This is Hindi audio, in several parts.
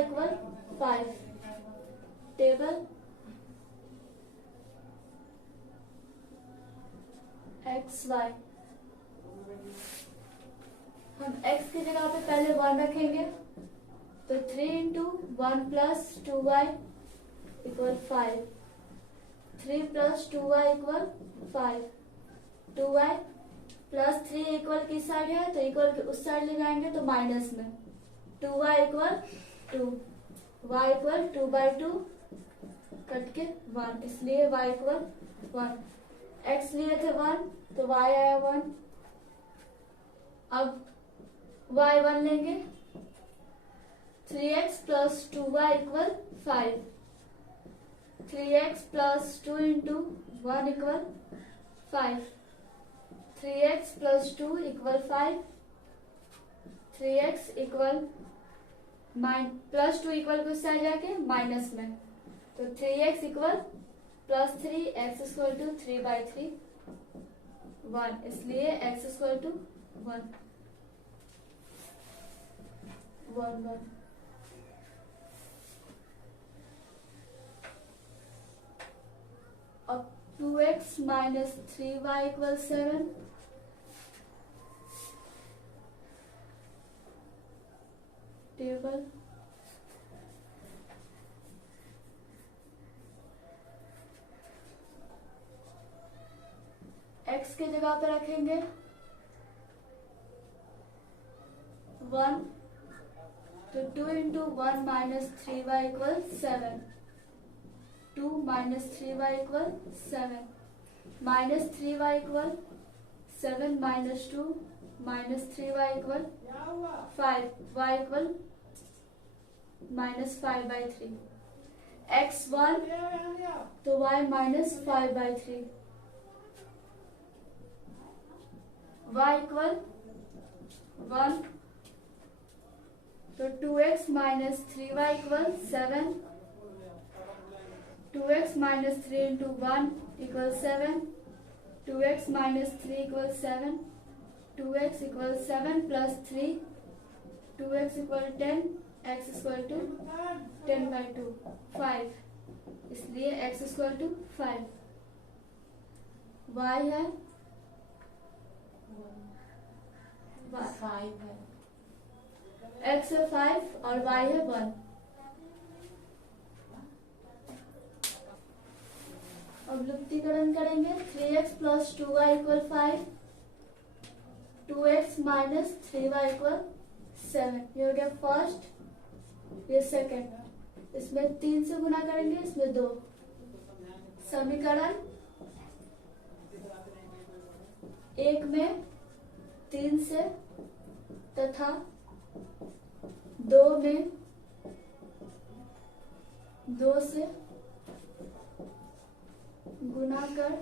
इक्वल 5। टेबल एक्स वाई, हम x की जगह पे पहले 1 रखेंगे, तो 3 into 1 plus 2y equal 5। 3 plus 2y equal 5। 2y plus 3 equal किस साइड है, तो इक्वल के उस साइड ले जाएंगे तो माइनस में। 2y equal 2, y equal 2/2 cut के 1, इसलिए y इक्वल 1। x लिए थे 1 तो y आया 1। अब y 1 लेंगे, 3x plus 2y equal 5। 3x plus 2 into 1 equal 5। 3x plus 2 equal 5। 3x equal plus 2 equal को साइड जाके माइनस में, तो 3x equal plus 3, x equal to 3/3 1, इसलिए x इक्वल टू 1 1 1। अब 2x minus 3y equal 7। Table x की जगह पे रखेंगे 1, तो 2 into 1 minus 3y equal 7। 2 minus 3y equal 7। Minus 3y equal 7 minus 2 minus 3y equal 5। y equal minus 5/3। x 1 तो y माइनस 5/3। y इक्वल 1 तो 2x minus 3y equal 7। 2x minus 3 into 1 equal 7। 2x minus 3 equal 7। 2x equal 7 plus 3, 2x equal 10, x equal to 10/2 5, इसलिए x इक्वल टू 5। y है 5 है, x है 5 और y है 1। अब लुप्तीकरण करेंगे, 3x plus 2y equal 5। 2x minus 3y equal 7। ये हो गया फर्स्ट, ये सेकंड। इसमें 3 से गुना करेंगे, इसमें 2। समीकरण 1 में 3 से तथा 2 में 2 से गुना कर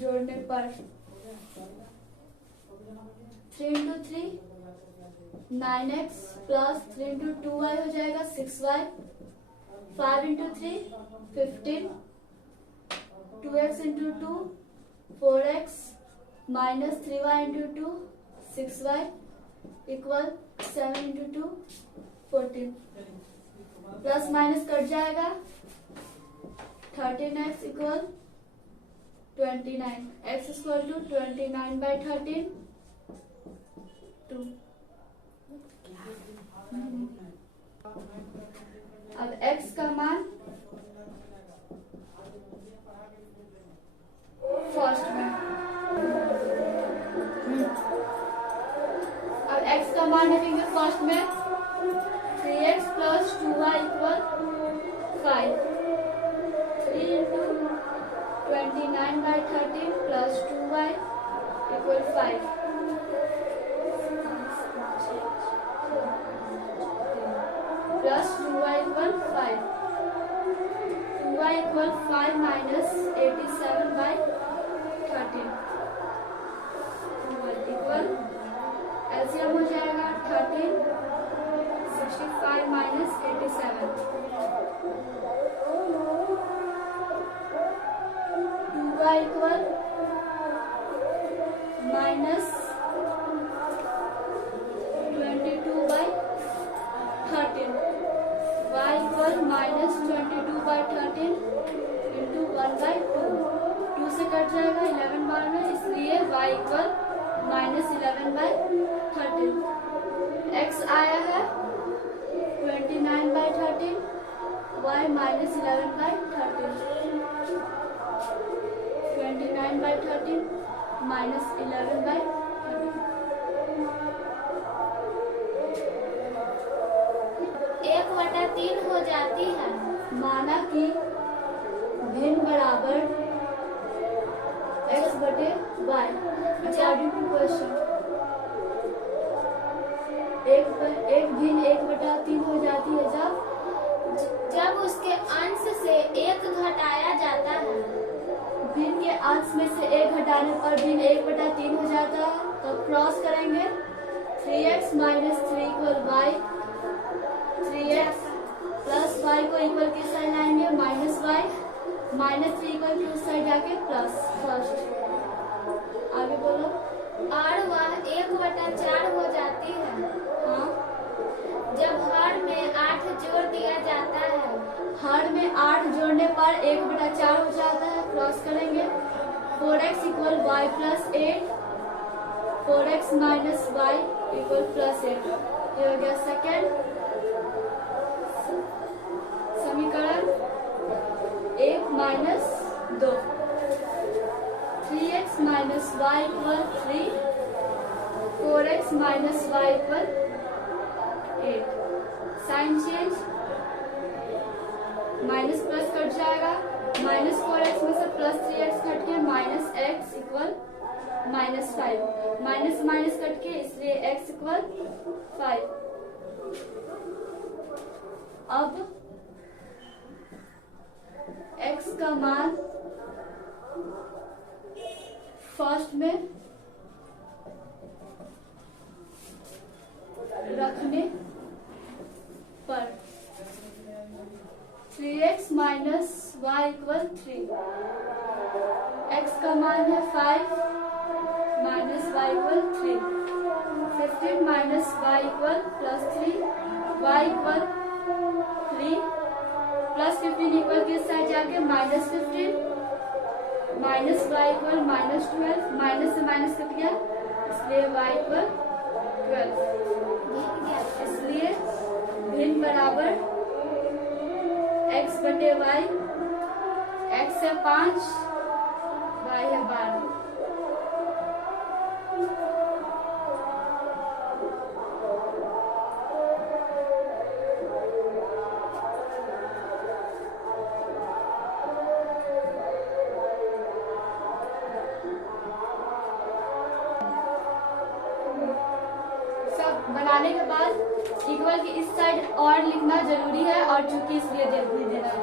जोड़ने पर 3 into 3 9x plus 3 into 2y हो जाएगा 6y। 5 into 3 15। 2x into 2 4x minus 3y into 2 6y equal 7 into 2 14। Plus minus cut जाएगा, 13x equal 29। x equal to 29/13 2। अब x का मान फर्स्ट में, अब x का मान रखेंगे फर्स्ट में 3x plus 2y equal 5। 3 into 29/13 plus 2y equal 5 plus 2y equal 5। 2y equal 5 minus 87/13 equal LCM हो जाएगा 13 65 minus 87। 2y equal minus 22/13 minus 22/13 into 1/2, 2 से कट जाएगा 11 बार में, इसलिए y इक्वल माइनस 11/13। x आया है 29/13, y माइनस 11/13, 29/13 माइनस 11/13। 1/3 हो जाती है। माना कि भिन्न बराबर x बटे y अकॉर्डिंग टू क्वेश्चन। एक भिन्न 1/3 हो जाती है जब उसके अंश से 1 घटाया जाता है। भिन्न के अंश में से 1 घटाने पर भिन्न 1/3 हो जाता है। तो क्रॉस करेंगे 3x minus 3 equal y, 3x plus y को इक्वल किस साइड लाएंगे माइनस y, माइनस 3 इक्वल की उस साइड जाके प्लस। फर्स्ट आगे बोलो। और वह 1/4 हो जाती है। हाँ, जब हर में 8 जोड़ दिया जाता है। हर में 8 जोड़ने पर 1/4 हो जाता है। क्रॉस करेंगे 4x equal y plus 8, 4x minus y equal plus 8। ये हो गया सेकेंड समीकरण। 1 minus 2, 3x minus y equal 3, 4x minus y equal 8। Sign change, minus plus cut जाएगा, माइनस 4x में से प्लस 3x कट के minus x equal minus 5, minus minus cut के इसलिए x इक्वल 5। अब x का मान फर्स्ट में रखने पर 3x minus y equal 3, x का मान है 5 minus y equal 3, 15 minus y equal plus 3, y equal 3 plus 15 equal किस साइड जाके minus 15, minus y equal minus 12, minus से माइनस कट गया इसलिए y इक्वल 12। इसलिए भिन्न बराबर x बटे y, x है 5, y है 12। बनाने के बाद इक्वल की इस साइड और लिखना जरूरी है, और चूंकि इसलिए जरूरी देना है।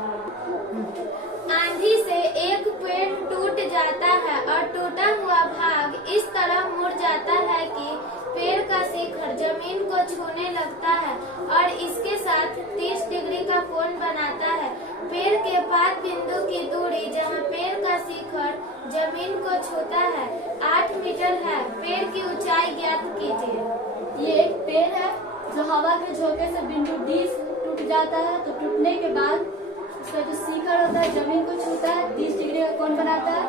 आंधी से एक पेड़ टूट जाता है और टूटा हुआ भाग इस तरह मुड़ जाता है कि पेड़ का शिखर जमीन को छूने लगता है और इसके साथ 30 डिग्री का कोण बनाता है। पेड़ के पाद बिंदु की दूरी जहां पेड़ का शिखर जमीन को छूता है 8 मीटर है। पेड़ की ऊंचाई ज्ञात कीजिए। ये एक पेड़ है जो हवा के झोंके से बिंदु D टूट जाता है। तो टूटने के बाद उसका जो शिखर होता है जमीन को छूता है, 30 डिग्री का कोण बनाता है,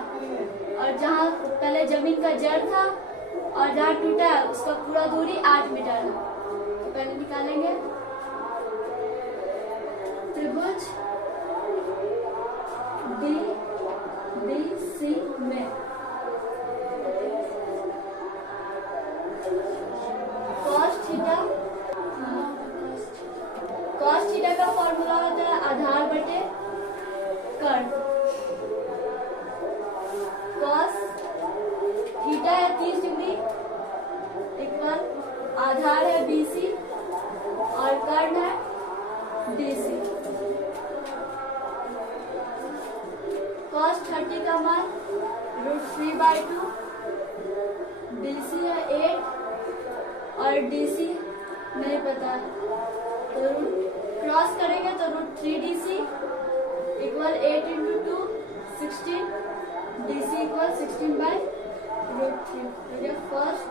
और जहाँ पहले जमीन का जड़ था और जहाँ टूटा है उसका पूरा दूरी 8 मीटर है। तो पहले निकालेंगे त्रिभुज DBC में cos थीटा का फॉर्मूला होता है आधार बटे कर्ण। cos थीटा है 30 डिग्री इक्वल आधार है BC और कर्ण है DC। cos 30 का मान √3/2, BC है 8 और DC नहीं पता है, तो क्रॉस करेंगे तो √3DC equal 8 × 2 16, DC equal 16/√3। First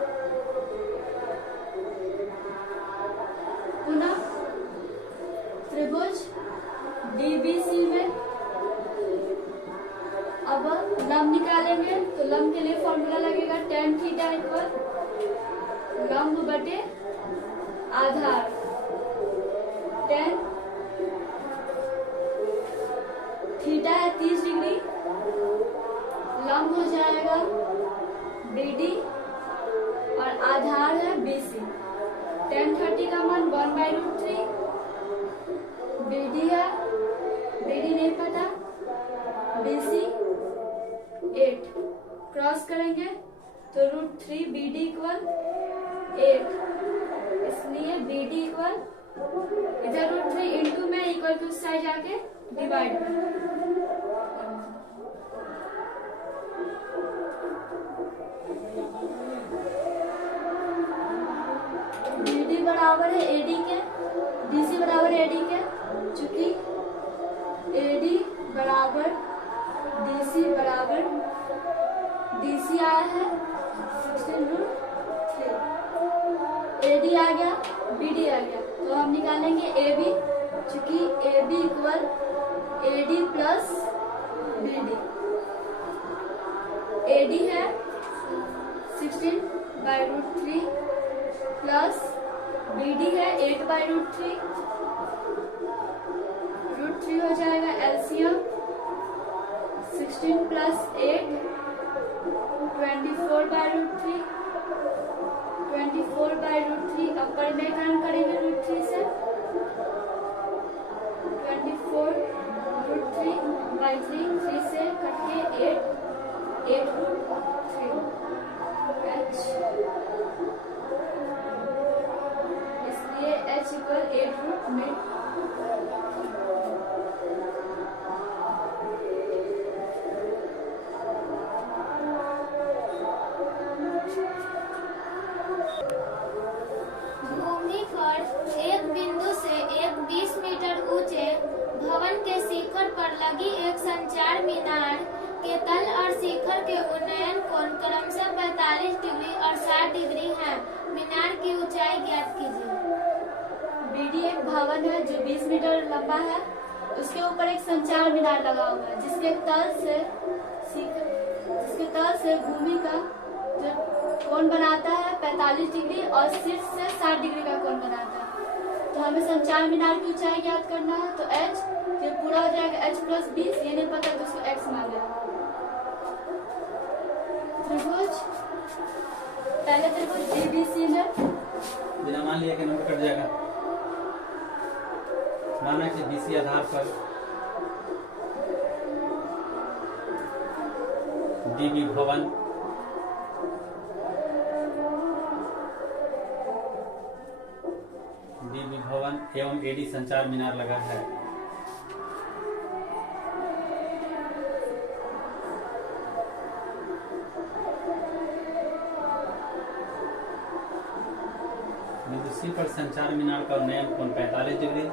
पुनः त्रिभुज लंब बटे आधार 10 थीटा है 30 डिग्री, लंब हो जाएगा BD और आधार है BC। 1030 का मान 1/√3, BD है, BD नहीं पता, BC 8, क्रॉस करेंगे तो √3 BD इक्वल 8, इसलिए BD इक्वल इधर √3 इंटू में इक्वल टू साइड जाके डिवाइड में BD बराबर है AD के, DC बराबर है AD के, चूंकि AD बराबर DC बराबर DC आया है 16√3, AD आ गया, BD आ गया, तो हम निकालेंगे AB, चूंकि AB equal AD plus BD। AD है 16/√3 प्लस BD है 8/√3, √3 हो जाएगा एलसीएम 16 प्लस 8 24/√3, 24/√3 अपर में काम करेंगे √3 से, 24√3/3, 3 से कट के 8/√3 H, इसलिए H इक्वल 8√में भूमि पर एक बिंदु से एक 20 मीटर ऊंचे भवन के शिखर पर लगी एक संचार मीनार के तल और शिखर के उन्नयन कोण क्रमशः 45 डिग्री और 60 डिग्री है। मीनार की ऊंचाई ज्ञात कीजिए। BD एक भवन है जो 20 मीटर लंबा है, उसके ऊपर एक संचार मीनार लगा हुआ है जिसके तल से भूमि का जो कोण बनाता है 45 डिग्री और शीर्ष से 60 डिग्री का कोण बनाता है। तो हमें संचार मीनार की ऊंचाई ज्ञात करना है, तो H ये पूरा हो जाएगा H प्लस 20, ये नहीं पता तो उसको X मान लेना। त्रिभुज पहले त्रिभुज DBC में बिना मान लिया कि नंबर कट जाएगा। माना कि BC आधार पर DB भवन एवं AD संचार मीनार लगा है। बिंदु C पर संचार मीनार का उन्नयन कोण 45 डिग्री।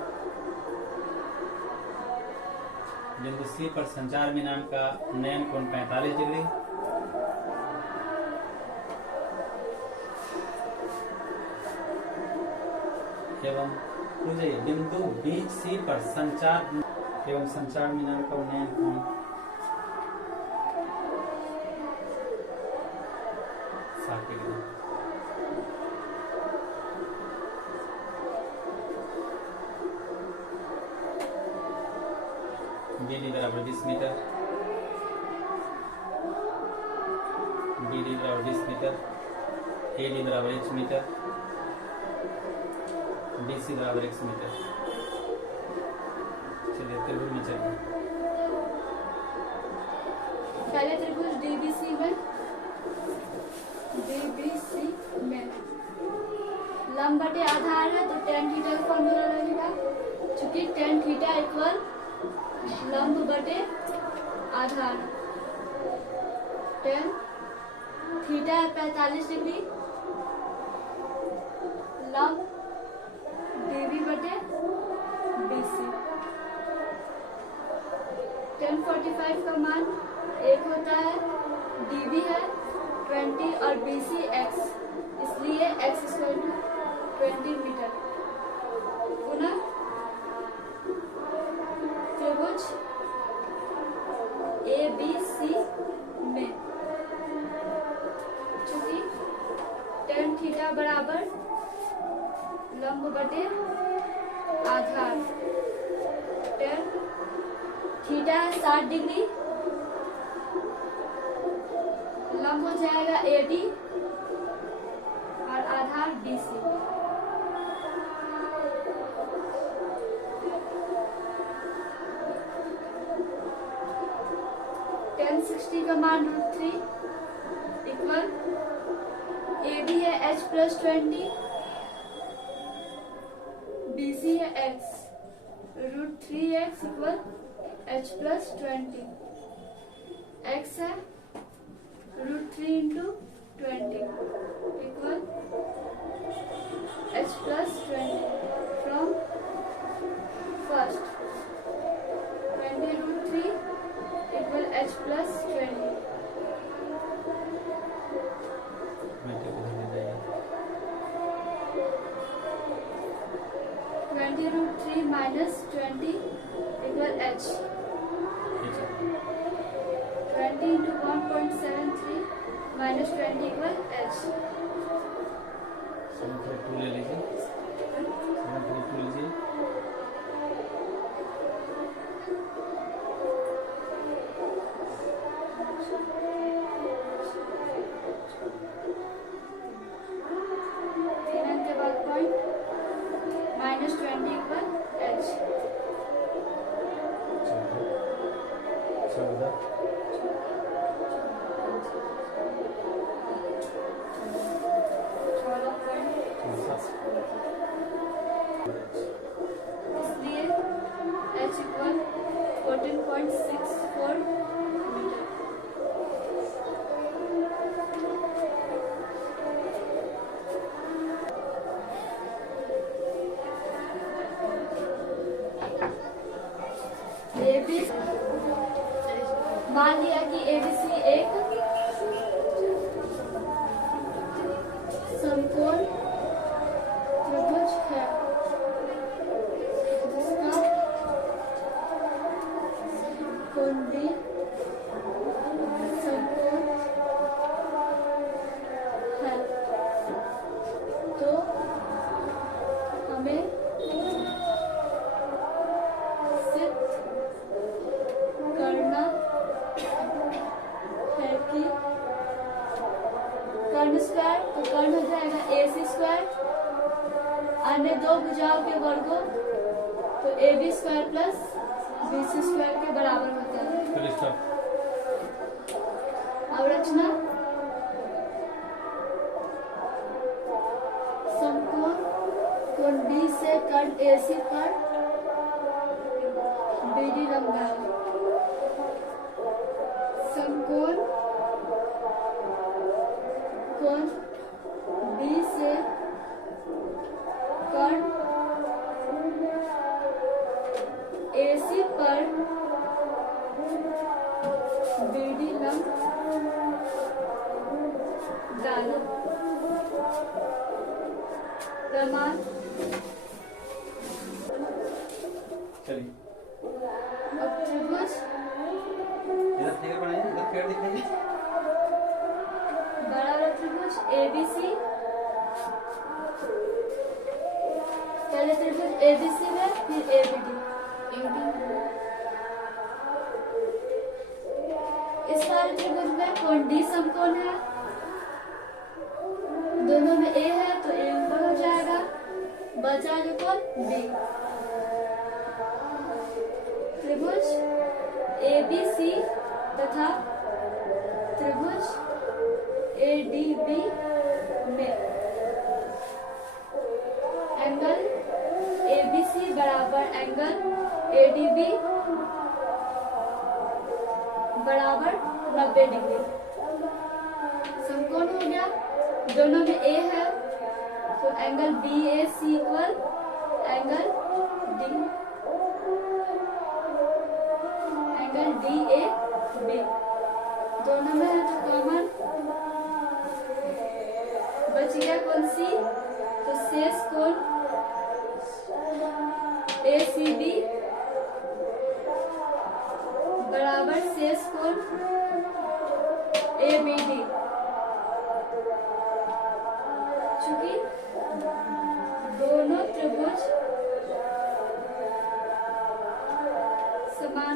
बिंदु C पर संचार मीनार का उन्नयन कोण 45 डिग्री। एवं बिंदु BC पर संचार एवं संचार मीनार का उन्नयन कोण 60 डिग्री। BD बराबर 20 मीटर, BD बराबर 20 मीटर, AD बराबर H मीटर, BC बराबर X मीटर। चलिए त्रिभुज में चलिए। पहले त्रिभुज DBC में लंब बटे आधार है, तो tan थीटा का फॉर्मूला लगेगा, चूंकि tan थीटा इक्वल लंब बटे आधार। tan थीटा है 45 डिग्री, लंब DB बटे BC। tan 45 का मान 1 होता है, DB है 20 और BC X, इसलिए X इक्वल टू 20 मीटर। पुनः त्रिभुज ABC में चूंकि थीटा बराबर लंब बटे आधार। टेन थीटा है 60 डिग्री, लंब हो जाएगा AD और आधार BC। टेन 60 का मान √3 इक्वल AB है H + 20, BC है X, √3x equal H + 20। X है √3 × 20 equal H + 20 from first 20 √3 equal H + 20। बेटे उधर ले जाइए। 20 √3 minus 20 equal H। 20 into 1.73 minus 20 equal H। 732 ले लीजिए, 732 लीजिए। तीन अंक के बाद पॉइंट minus 20 equal H। 14 इसलिए H इक्वल 14.64 मीटर। AB मान लिया कि ABC एक समकोण त्रिभुज है जिसका कोण भी समकोण है। तो हमें सिद्ध करना है कि कर्ण स्क्वायर, तो कर्ण हो जाएगा AC², अन्य दो भुजाओं के वर्गों तो AB² + BC² के बराबर होता है। फिर स्टॉप। अवरचना समकोण कोण B से कर्ण AC पर BD लंबा है। समकोण कोण B से कर्ण AC पर BD लंब डालो। प्रमाण चलिए अब त्रिभुज इधर फिगर बनाइए, इधर फिगर दिखाइए। बड़ा वाला त्रिभुज ABC, पहले त्रिभुज ABC में फिर ABD। इस वाले त्रिभुज में कोण D समकोण है, दोनों में A है तो A ऊपर हो जाएगा, बचा जो कोण B। त्रिभुज ABC तथा त्रिभुज ADB में एंगल ABC बराबर एंगल ADB बराबर 90 डिग्री। समकोण हो गया, दोनों में A है तो angle BAC equal angle D, angle DAB दोनों में है तो कॉमन बच गया कोण C, तो शेष कोण ACB बराबर शेष कोण ABD। चूंकि दोनों त्रिभुज समान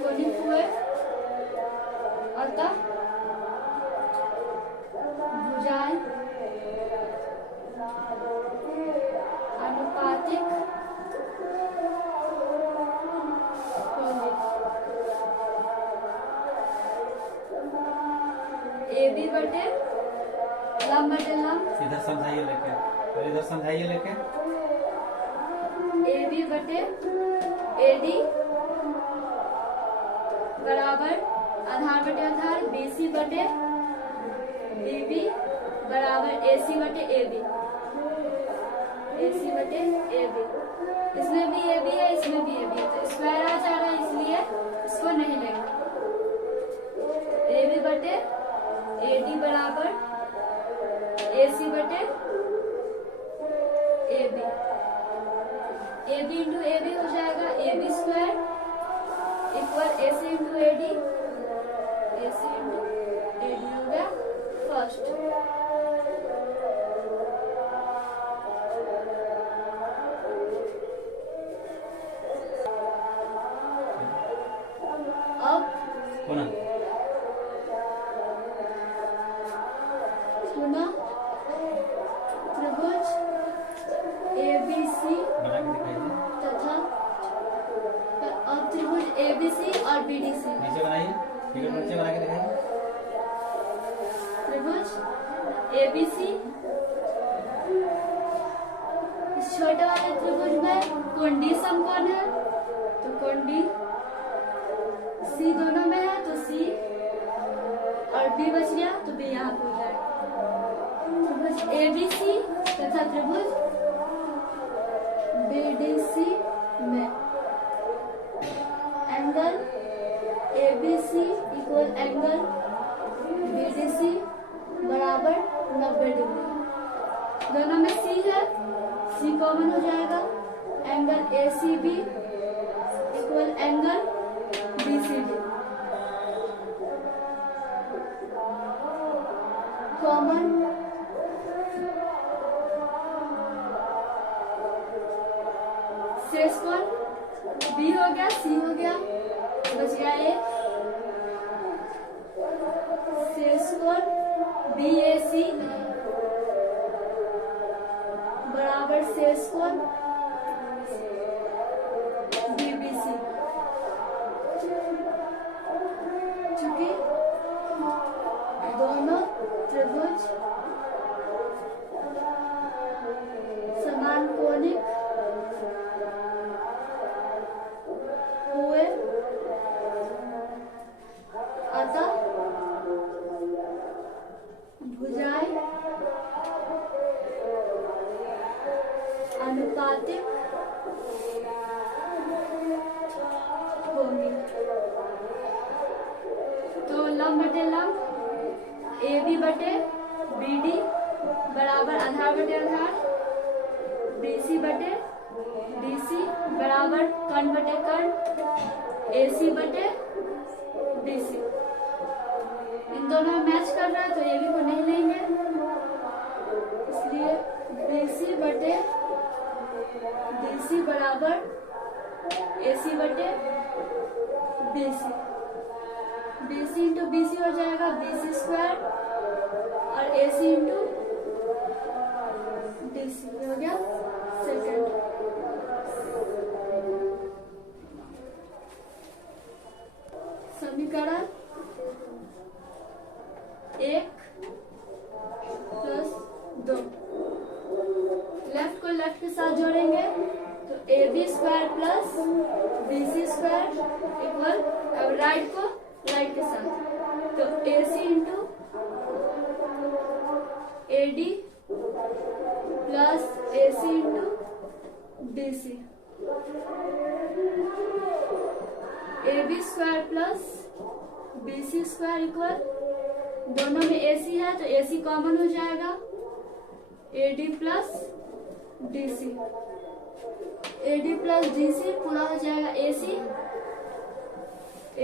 कोणीय हुए, अतः भुजाएं अनुपातिक होंगी। AB बटे लंब बटे लंब, इधर समझाइए लेके, और इधर समझाइए लेके। AB बटे AD बराबर आधार बटे आधार, BC बटे BB बराबर AC बटे AB, AC बटे AB। इसमें भी AB है, इसमें भी AB है, तो स्क्वायर आ जा रहा है, इसलिए इसको नहीं लेंगे। AB बटे AD बराबर AC बटे AB, AB इंटू AB हो जाएगा AB square equal AC into AD, AC into AD हो गया फर्स्ट। अब पुनः त्रिभुज ABC बना के दिखाइए, तथा अब त्रिभुज ABC और BDC, नीचे बनाइए, फिगर नीचे बना के दिखाइए। त्रिभुज ABC इस छोटे वाले त्रिभुज में कोण D समकोण है, तो कोण D C दोनों में है, तो C और B बच गया, तो B यहाँ पे हो जाएगा। त्रिभुज ABC तथा त्रिभुज BDC में angle ABC equal angle BDC बराबर 90 डिग्री। दोनों में C है, C कॉमन हो जाएगा, angle ACB equal angle BCD common, शेष कोण B हो गया, C हो गया, बच गया एक, शेष कोण BAC बराबर शेष कोण BBC। चूंकि दोनों त्रिभुज समान कोणिक हुए, अतः भुजाएं अनुपातिक होंगी। तो लंब बटे लंब AB बटे BD बराबर आधार बटे आधार, BC बटे DC बराबर कर्ण बटे कर्ण, AC बटे BC। इन दोनों में मैच कर रहा है, तो AB को नहीं लेंगे, इसलिए BC बटे DC बराबर AC बटे BC, BC इंटू BC हो जाएगा BC स्क्वायर और AC इंटू DC हो गया सेकेंड। समीकरण 1 + 2, लेफ्ट को लेफ्ट के साथ जोड़ेंगे तो AB square plus BC square equal, अब राइट को राइट के साथ, तो AC into AD plus AC into DC, AB square plus BC square equal, दोनों में AC है तो AC कॉमन हो जाएगा, AD plus DC, AD plus DC पूरा हो जाएगा AC,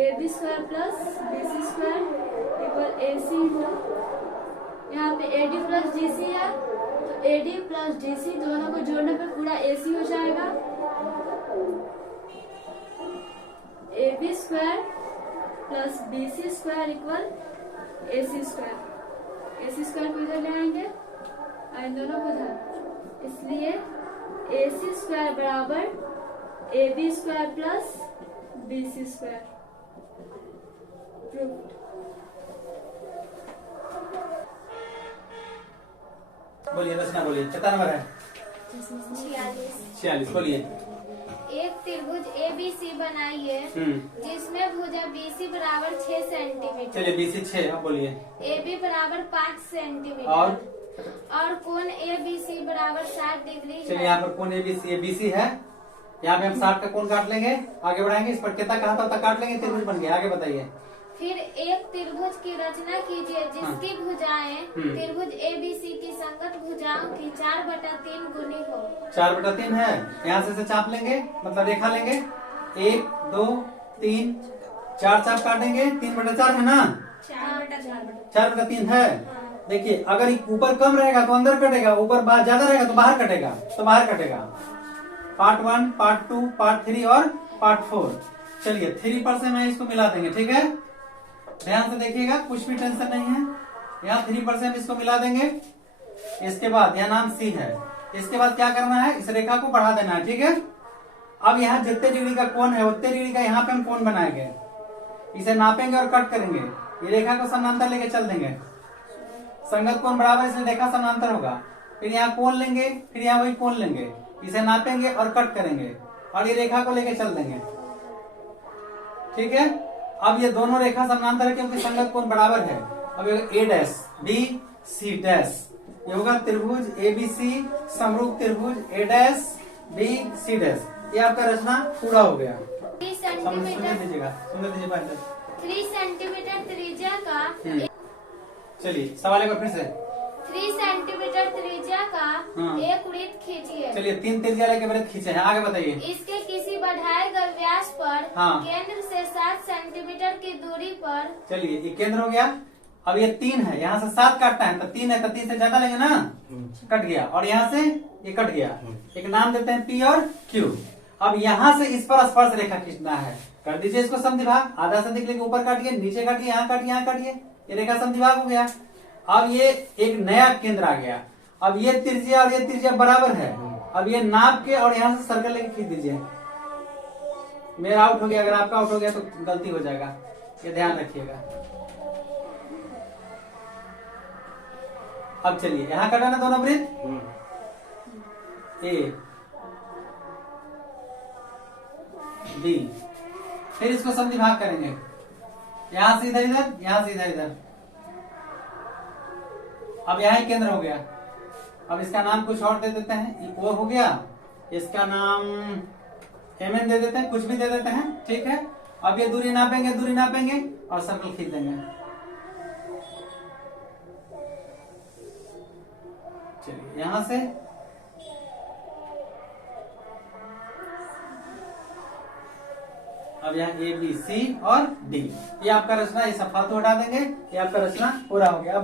AB square plus BC square AD plus DC है, तो AD प्लस DC दोनों को जोड़ने पे पूरा AC हो जाएगा। AB square plus BC square equal AC square. AC square को इधर ले आएंगे और इन दोनों को इधर, इसलिए AC स्क्वायर बराबर AB square plus BC square. Proved. बोलिए रचना, बोलिए कितना नंबर है? 46। 46। बोलिए। एक त्रिभुज ABC बनाइए जिसमें भुजा BC बराबर 6 सेंटीमीटर। चलिए BC 6। अब बोलिए। AB बराबर 5 सेंटीमीटर और कोण ABC बराबर 60 डिग्री है। चलिए यहाँ पर कोण ABC है, यहाँ पे हम 60 का कोण काट लेंगे, आगे बढ़ाएंगे, इस पर कितना कहा था काट लेंगे, त्रिभुज बन गया। आगे बताइए। फिर एक त्रिभुज की रचना कीजिए जिसकी भुजाएं त्रिभुज ABC की संगत भुजाओं की 4/3 गुनी हो। 4/3 है, यहाँ से इसे चाप लेंगे, मतलब रेखा लेंगे, 1 2 3 4 चाप काटेंगे, 3/4 है ना, 4/3 है। देखिए अगर ऊपर कम रहेगा तो अंदर कटेगा, ऊपर ज्यादा रहेगा तो बाहर कटेगा, पार्ट 1, पार्ट 2, पार्ट 3 और पार्ट 4। चलिए 3 पर से मैं इसको मिला देंगे, ठीक है, ध्यान से देखिएगा, कुछ भी टेंशन नहीं है। यहाँ 3 पर से हम इसको मिला देंगे। इसके बाद यह नाम C है, इसके बाद क्या करना है, इस रेखा को बढ़ा देना है, ठीक है। अब यहाँ जितने डिग्री का कोण है उतने डिग्री का यहाँ पे हम कोण बनाएंगे, इसे नापेंगे और कट करेंगे, ये रेखा को समानांतर लेके चल देंगे, संगत कोण बराबर, इसलिए रेखा समानांतर होगा। फिर यहाँ कोण लेंगे, फिर यहाँ वही कोण लेंगे, इसे नापेंगे और कट करेंगे और ये रेखा को लेके चल देंगे, ठीक है। अब ये दोनों रेखा समानांतर है क्योंकि संगत कोण बराबर है। अब A dash B C dash, ये होगा त्रिभुज ABC समरूप त्रिभुज A dash B C dash. ये आपका रचना पूरा हो गया। 3 सुन सेंटीमीटर दीजिएगा पहले। 3 सेंटीमीटर त्रिज्या का चलिए सवाल एक बार फिर से। 3 सेंटीमीटर त्रिज्या का एक वृत्त खींचिए। चलिए 3 त्रिज्या लेके वृत्त खींचे हैं, आगे बताइए। इसके किसी बढ़ाए गए व्यास पर केंद्र से 7 सेंटीमीटर की दूरी पर। चलिए ये केंद्र हो गया। अब ये 3 है, यहाँ से 7 काटना है तो 3 है तो 3 से ज्यादा लेंगे ना, कट गया, और यहाँ से ये कट गया, एक नाम देते हैं P और Q। अब यहाँ से इस पर स्पर्श रेखा खींचना है, कर दीजिए इसको समद्विभाग, आधा संधिक लेके ऊपर काटिए, नीचे काटिए, यहाँ काटिए, यहाँ काटिए, ये रेखा समद्विभाग हो गया। अब ये एक नया केंद्र आ गया। अब ये त्रिज्या और ये त्रिज्या बराबर है, अब ये नाप के और यहाँ से सर्कल लेके खींच दीजिए। मेरा आउट हो गया, अगर आपका आउट हो गया तो गलती हो जाएगा, ये ध्यान रखिएगा। अब चलिए यहाँ कटाना दोनों वृत्त, A B, फिर इसको समद्विभाग करेंगे, यहां से इधर इधर, यहां से इधर इधर। अब यहाँ केंद्र हो गया। अब इसका नाम कुछ और दे देते हैं, O हो गया, इसका नाम MN दे देते हैं, कुछ भी दे देते हैं, ठीक है। अब ये दूरी नापेंगे और सर्कल खींच देंगे। चलिए यहां से अब यहाँ A B C और D, ये आपका रचना, ये सब फालतू हटा देंगे, ये आपका रचना पूरा हो गया।